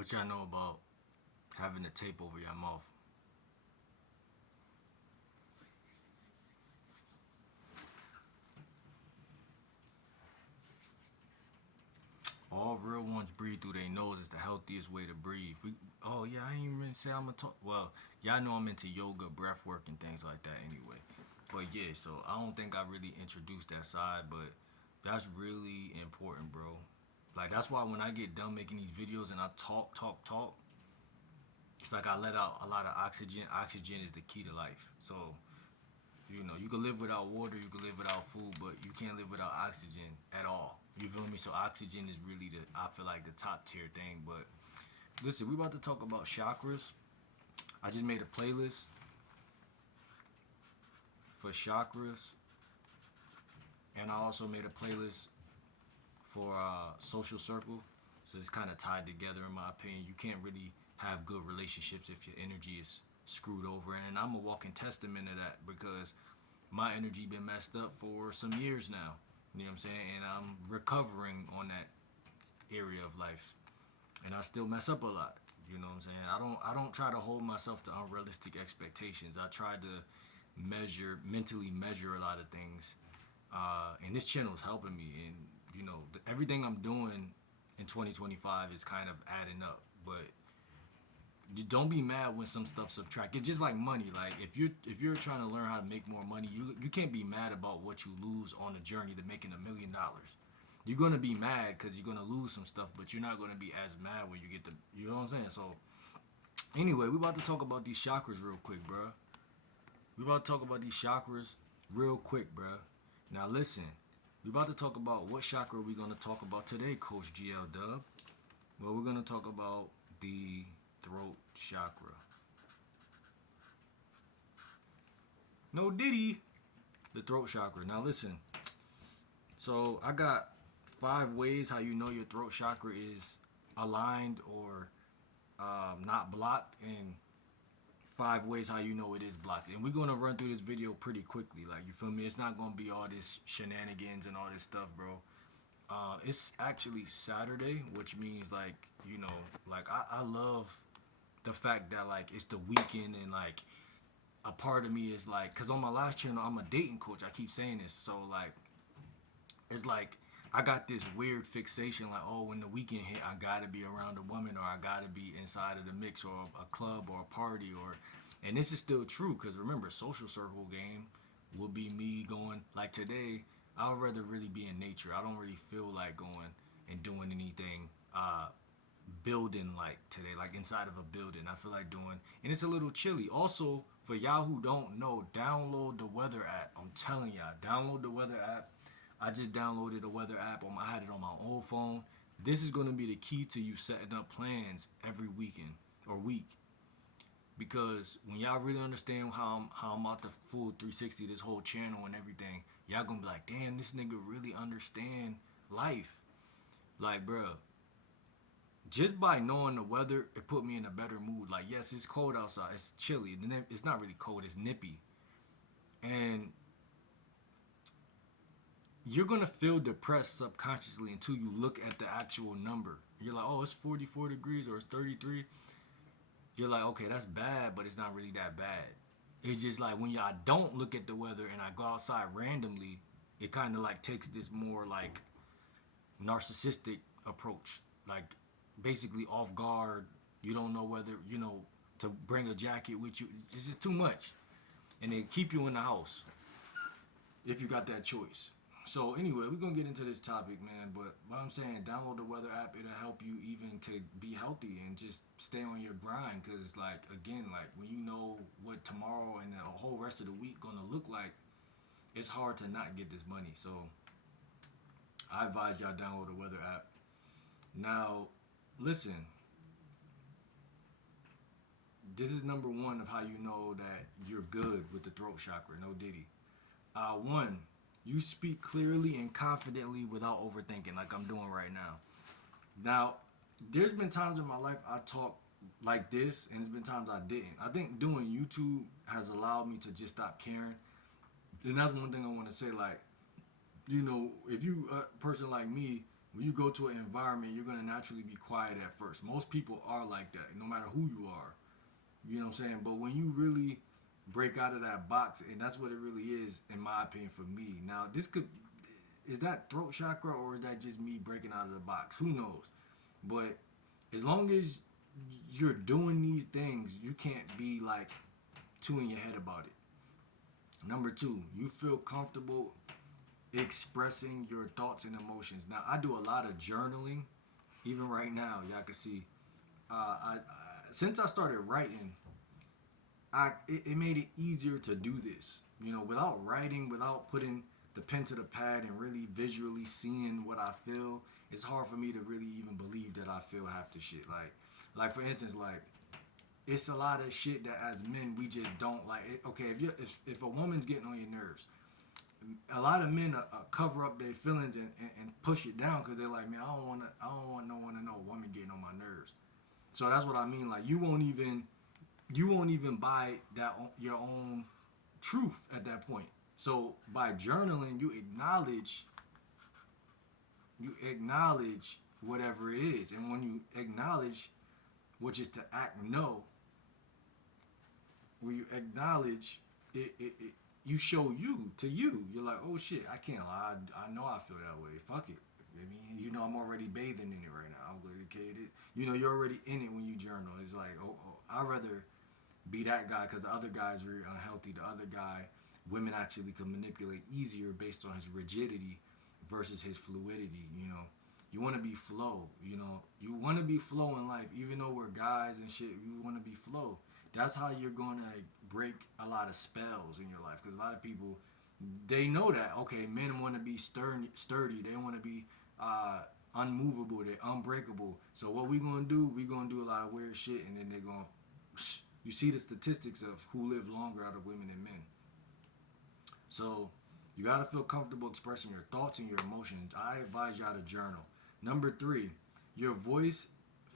What y'all know about having the tape over your mouth? All real ones breathe through their nose. It's the healthiest way to breathe. Oh yeah, I ain't even say I'm gonna talk. Well, y'all know I'm into yoga, breath work, and things like that anyway. But yeah, so I don't think I really introduced that side, but that's really important, bro. Like that's why when I get done making these videos and I talk, it's like I let out a lot of oxygen. Oxygen is the key to life. So you can live without water, you can live without food, but you can't live without oxygen at all. You feel me? So oxygen is really I feel like the top tier thing. But listen, we about to talk about chakras. I just made a playlist for chakras, and I also made a playlist for social circle. So it's kind of tied together, in my opinion. You can't really have good relationships if your energy is screwed over, and I'm a walking testament of that because my energy been messed up for some years now. You know what I'm saying? And I'm recovering on that area of life, and I still mess up a lot. You know what I'm saying? I don't try to hold myself to unrealistic expectations. I try to mentally measure a lot of things, and this channel is helping me. And everything I'm doing in 2025 is kind of adding up. But you don't be mad when some stuff subtract. It's just like money. Like if you're trying to learn how to make more money, you can't be mad about what you lose on the journey to making $1 million. You're gonna be mad because you're gonna lose some stuff, but you're not gonna be as mad when you get the. You know what I'm saying? So anyway, we about to talk about these chakras real quick, bro. We about to talk about these chakras real quick, bro. Now listen, we about to talk about what chakra we gonna talk about today, Coach GL Dub. Well, we're gonna talk about the throat chakra. No Diddy, the throat chakra. Now listen. So I got 5 ways how you know your throat chakra is aligned or not blocked, and 5 ways how you know it is blocked. And we're gonna run through this video pretty quickly. Like you feel me? It's not gonna be all this shenanigans and all this stuff, bro. It's actually Saturday, which means like I love the fact that like it's the weekend and like a part of me is like, cause on my last channel I'm a dating coach. I keep saying this, so like it's like I got this weird fixation like, oh, when the weekend hit, I gotta be around a woman or I gotta be inside of the mix or a club or a party or, and this is still true because remember, social circle game will be me going like today. I'd rather really be in nature. I don't really feel like going and doing anything building like today, like inside of a building. I feel like doing, and it's a little chilly. Also, for y'all who don't know, download the weather app. I'm telling y'all, download the weather app. I just downloaded the weather app I had it on my old phone. This is going to be the key to you setting up plans every weekend or week. Because when y'all really understand how I'm out the full 360 this whole channel and everything, y'all gonna be like, damn, this nigga really understand life. Like, bro, just by knowing the weather, it put me in a better mood. Like, yes, it's cold outside, it's chilly. It's not really cold, it's nippy, and you're gonna feel depressed subconsciously until you look at the actual number. You're like, oh, it's 44 degrees or it's 33. You're like, okay, that's bad, but it's not really that bad. It's just like when I don't look at the weather and I go outside randomly, it kind of like takes this more like narcissistic approach. Like basically off guard. You don't know whether, to bring a jacket with you. It's just too much. And they keep you in the house if you got that choice. So anyway, we're gonna get into this topic, man. But what I'm saying, download the weather app. It'll help you even to be healthy and just stay on your grind. Cause like again, like when you know what tomorrow and the whole rest of the week gonna look like, it's hard to not get this money. So I advise y'all download the weather app. Now, listen. This is number one of how you know that you're good with the throat chakra. No Diddy. One, you speak clearly and confidently without overthinking, like I'm doing right now. Now, there's been times in my life I talk like this, and there's been times I didn't. I think doing YouTube has allowed me to just stop caring. And that's one thing I want to say. Like, if you a person like me, when you go to an environment, you're gonna naturally be quiet at first. Most people are like that, no matter who you are. You know what I'm saying? But when you really break out of that box, and that's what it really is, in my opinion, for me. Now, this could is that throat chakra or is that just me breaking out of the box? Who knows? But as long as you're doing these things, you can't be like too in your head about it. Number two, you feel comfortable expressing your thoughts and emotions. Now, I do a lot of journaling. Even right now, y'all can see. Since I started writing, it made it easier to do this. You know, without writing, without putting the pen to the pad and really visually seeing what I feel, it's hard for me to really even believe that I feel half the shit. Like for instance, like it's a lot of shit that as men we just don't like. Okay, if a woman's getting on your nerves, a lot of men cover up their feelings and push it down because they're like, man, I don't want no one to know a woman getting on my nerves. So that's what I mean. Like you won't even buy that your own truth at that point. So by journaling, you acknowledge whatever it is, and when you acknowledge, which is to act no, when you acknowledge it you show you to you. You're like, oh shit, I can't lie. I know I feel that way. Fuck it. I mean, you know, I'm already bathing in it right now. I'm dedicated. You know, you're already in it when you journal. It's like, I'd rather be that guy because the other guy is very unhealthy. The other guy, women actually can manipulate easier based on his rigidity versus his fluidity. You know, you want to be flow. You know, you want to be flow in life. Even though we're guys and shit, you want to be flow. That's how you're going to break a lot of spells in your life. Because a lot of people, they know that, okay, men want to be sturdy. They want to be unmovable. They're unbreakable. So what we going to do, we going to do a lot of weird shit. And then they're going to, you see the statistics of who live longer out of women than men. So you got to feel comfortable expressing your thoughts and your emotions. I advise y'all to journal. Number three, your voice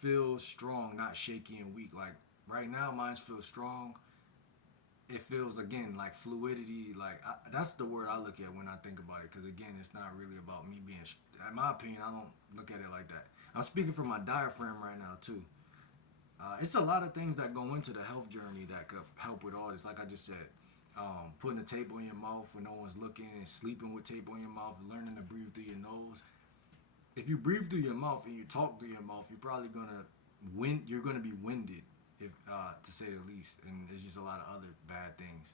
feels strong, not shaky and weak. Like right now, mine feels strong. It feels again like fluidity. Like that's the word I look at when I think about it. Because again, it's not really about me being. In my opinion, I don't look at it like that. I'm speaking from my diaphragm right now too. It's a lot of things that go into the health journey that could help with all this. Like I just said, putting a tape on your mouth when no one's looking, and sleeping with tape on your mouth, learning to breathe through your nose. If you breathe through your mouth and you talk through your mouth, you're probably gonna You're gonna be winded, if to say the least. And there's just a lot of other bad things.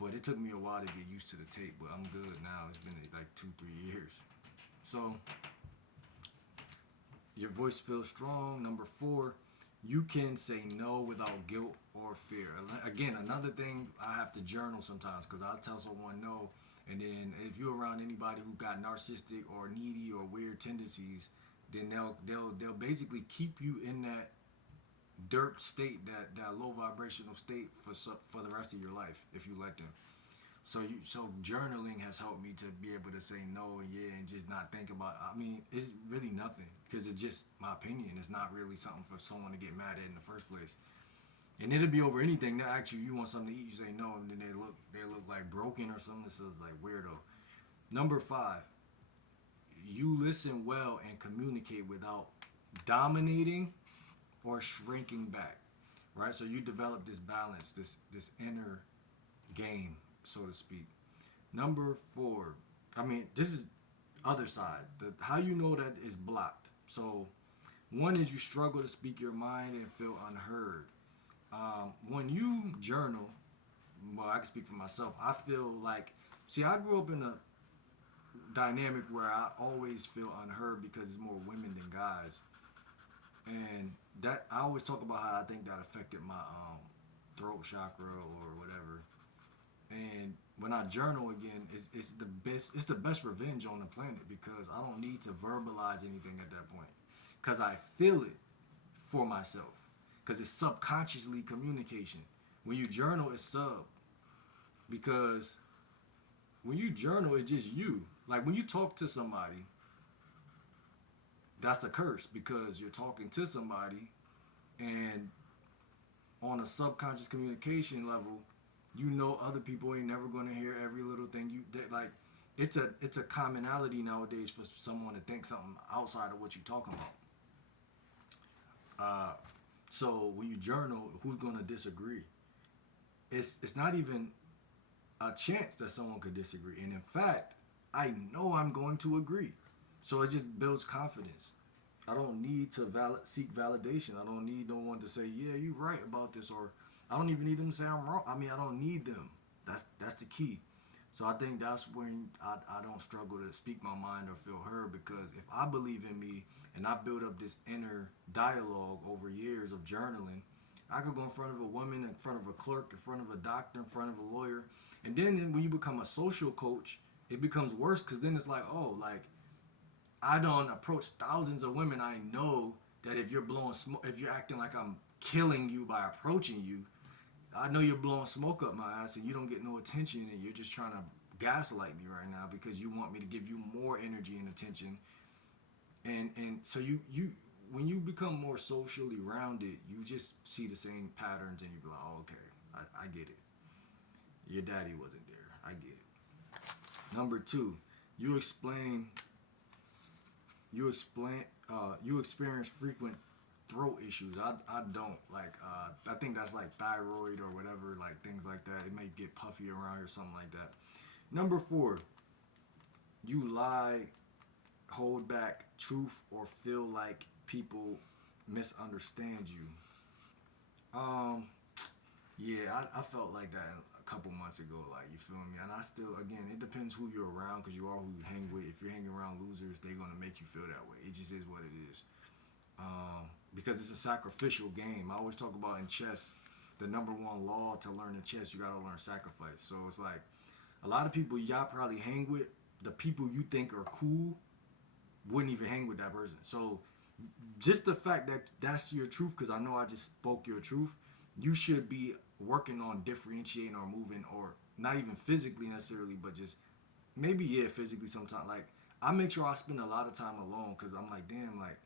But it took me a while to get used to the tape, but I'm good now. It's been like 2-3 years. So your voice feels strong. Number four, you can say no without guilt or fear. Again, another thing, I have to journal sometimes because I'll tell someone no, and then if you're around anybody who got narcissistic or needy or weird tendencies, then they'll basically keep you in that dirt state, that low vibrational state for the rest of your life if you let them. So journaling has helped me to be able to say no and yeah and just not think about it. I mean, it's really nothing because it's just my opinion. It's not really something for someone to get mad at in the first place. And it'll be over anything. They'll ask you, you want something to eat, you say no, and then they look like broken or something. This is like weirdo. Number five, you listen well and communicate without dominating or shrinking back. Right? So you develop this balance, this inner game, so to speak. Number four, I mean, this is other side. How you know that is blocked. So one is you struggle to speak your mind and feel unheard. When you journal, well, I can speak for myself. I feel like, see, I grew up in a dynamic where I always feel unheard because it's more women than guys, and that I always talk about how I think that affected my throat chakra or whatever. And when I journal again, it's the best revenge on the planet because I don't need to verbalize anything at that point because I feel it for myself because it's subconsciously communication. When you journal, it's sub because when you journal, it's just you. Like when you talk to somebody, that's the curse because you're talking to somebody and on a subconscious communication level, you know other people ain't never gonna hear every little thing you like. it's a commonality nowadays for someone to think something outside of what you're talking about. So when you journal, who's gonna disagree? It's not even a chance that someone could disagree. And in fact, I know I'm going to agree. So it just builds confidence. I don't need to seek validation. I don't need no one to say, "Yeah, you're right about this," or I don't even need them to say I'm wrong. I mean, I don't need them. That's the key. So I think that's when I don't struggle to speak my mind or feel heard, because if I believe in me and I build up this inner dialogue over years of journaling, I could go in front of a woman, in front of a clerk, in front of a doctor, in front of a lawyer. And then when you become a social coach, it becomes worse, because then it's like, oh, like, I don't approach thousands of women. I know that if you're blowing smoke, if you're acting like I'm killing you by approaching you, I know you're blowing smoke up my ass and you don't get no attention, and you're just trying to gaslight me right now because you want me to give you more energy and attention. And so you when you become more socially rounded, you just see the same patterns and you be like, oh, okay, I get it. Your daddy wasn't there. I get it. Number two, you explain you experience frequent throat issues. I don't like I think that's like thyroid or whatever, like things like that. It may get puffy around or something like that. Number four, you lie, hold back truth, or feel like people misunderstand you. Um, yeah, I felt like that a couple months ago. Like, you feel me? And I still, again, it depends who you're around, because you are who you hang with. If you're hanging around losers, they're gonna make you feel that way. It just is what it is. Because it's a sacrificial game. I always talk about in chess, the number one law to learn in chess, you gotta learn sacrifice. So it's like a lot of people y'all probably hang with, the people you think are cool wouldn't even hang with that person. So just the fact that that's your truth, because I know I just spoke your truth, you should be working on differentiating or moving, or not even physically necessarily, but just maybe, yeah, physically sometimes. Like, I make sure I spend a lot of time alone, because I'm like, damn, like,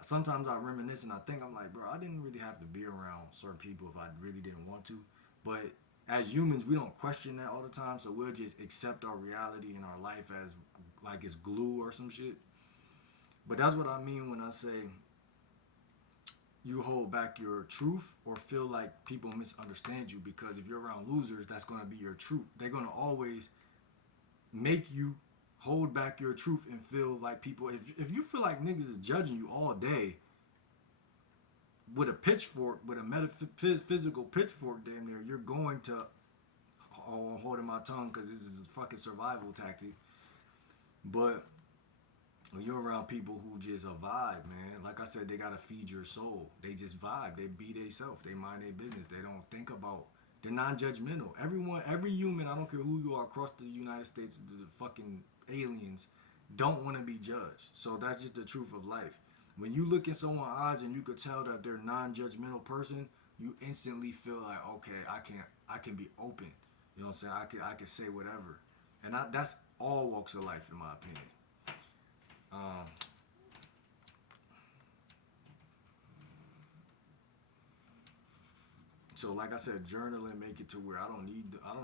sometimes I reminisce and I think, I'm like, bro, I didn't really have to be around certain people if I really didn't want to. But as humans, we don't question that all the time, so we'll just accept our reality and our life as like it's glue or some shit. But that's what I mean when I say you hold back your truth or feel like people misunderstand you, because if you're around losers, that's going to be your truth. They're going to always make you hold back your truth and feel like people, if you feel like niggas is judging you all day with a pitchfork, with a metaphysical pitchfork, damn near, you're going to, oh, I'm holding my tongue because this is a fucking survival tactic. But when you're around people who just a vibe, man, like I said, they gotta feed your soul. They just vibe. They be they self. They mind their business. They don't think about. They're non-judgmental. Everyone, every human, I don't care who you are across the United States, the fucking aliens, don't want to be judged. So that's just the truth of life. When you look in someone's eyes and you could tell that they're non-judgmental person, you instantly feel like, okay, I can be open. You know what I'm saying? I can say whatever, and that's all walks of life, in my opinion. Um, so like I said, journaling make it to where I don't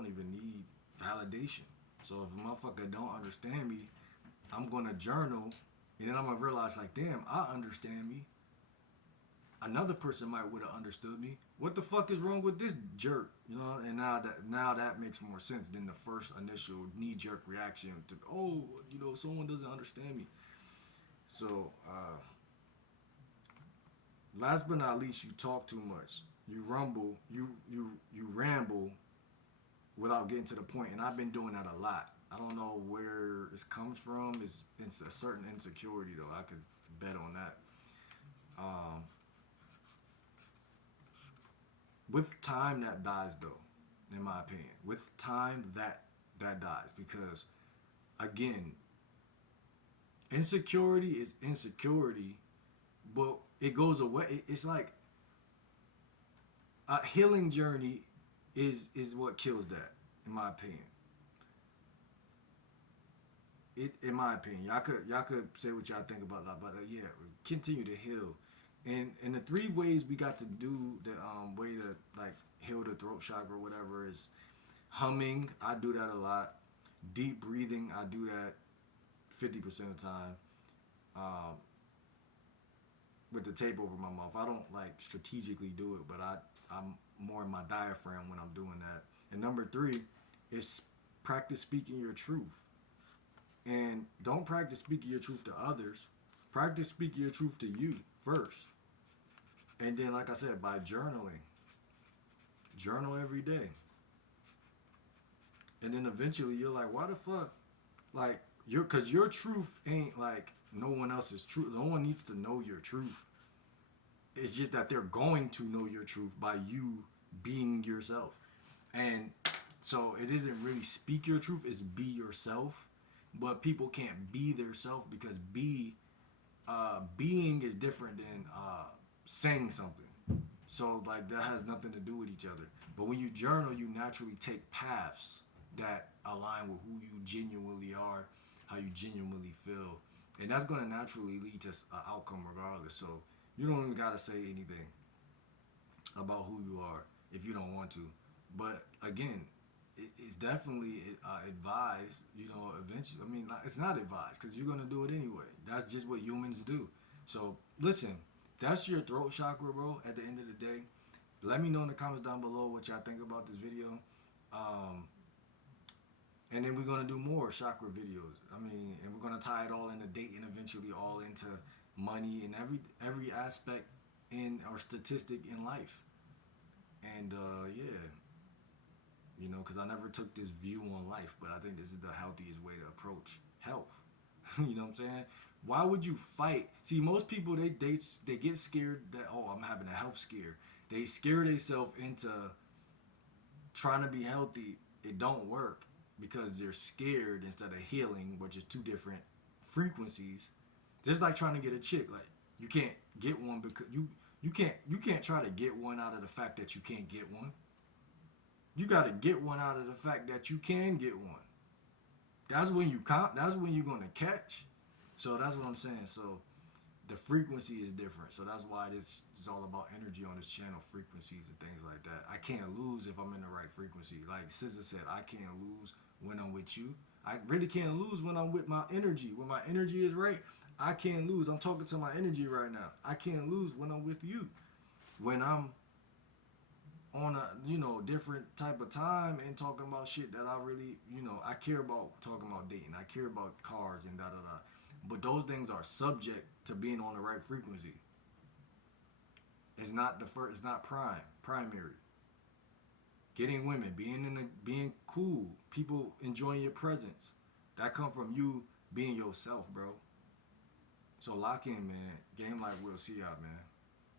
even need validation. So if a motherfucker don't understand me, I'm gonna journal, and then I'm gonna realize, like, damn, I understand me. Another person might would have understood me. What the fuck is wrong with this jerk? You know, and now that makes more sense than the first initial knee jerk reaction to, oh, you know, someone doesn't understand me. So last but not least, you talk too much. You rumble. You ramble without getting to the point, and I've been doing that a lot. I don't know where it comes from. It's a certain insecurity, though. I could bet on that. Um, with time, that dies, though. In my opinion, with time, that dies, because again, insecurity is insecurity, but it goes away. It's like a healing journey is what kills that, in my opinion. In my opinion, y'all could say what y'all think about that, but yeah, continue to heal. And the three ways we got to do the way to like heal the throat chakra or whatever is humming. I do that a lot. Deep breathing, I do that 50% of the time. Um, with the tape over my mouth. I don't like strategically do it, but I'm more in my diaphragm when I'm doing that. And number three is practice speaking your truth. And don't practice speaking your truth to others. Practice speaking your truth to you first. And then, like I said, by journaling, journal every day. And then eventually you're like, why the fuck? Like, cause your truth ain't like no one else's truth. No one needs to know your truth. It's just that they're going to know your truth by you being yourself. And so it isn't really speak your truth, it's be yourself. But people can't be their self because being is different than saying something. So like that has nothing to do with each other. But when you journal, you naturally take paths that align with who you genuinely are, how you genuinely feel, and that's going to naturally lead to an outcome regardless. So you don't even got to say anything about who you are if you don't want to. But again, it's definitely advised. You know, eventually. I mean, it's not advised because you're gonna do it anyway. That's just what humans do. So listen, that's your throat chakra, bro. At the end of the day, let me know in the comments down below what y'all think about this video. Um, and then we're gonna do more chakra videos. I mean, and we're gonna tie it all into dating, eventually all into money and every aspect in or statistic in life. And yeah, you know, because I never took this view on life, but I think this is the healthiest way to approach health. You know what I'm saying? Why would you fight? See, most people they get scared that, oh, I'm having a health scare. They scare themselves into trying to be healthy. It don't work because they're scared instead of healing, which is two different frequencies. Just like trying to get a chick, like you can't get one because you can't try to get one out of the fact that you can't get one. You got to get one out of the fact that you can get one. That's when you count. That's when you're gonna catch. So that's what I'm saying. So the frequency is different. So that's why this is all about energy on this channel, frequencies and things like that. I can't lose if I'm in the right frequency. Like SZA said, I can't lose when I'm with you. I really can't lose when I'm with my energy. When my energy is right, I can't lose. I'm talking to my energy right now. I can't lose when I'm with you. When I'm on a different type of time and talking about shit that I really I care about, talking about dating, I care about cars and da da da, but those things are subject to being on the right frequency. It's not the first, it's not primary. Getting women, being cool, people enjoying your presence, that come from you being yourself, bro. So lock in, man. Game like we'll see y'all, man.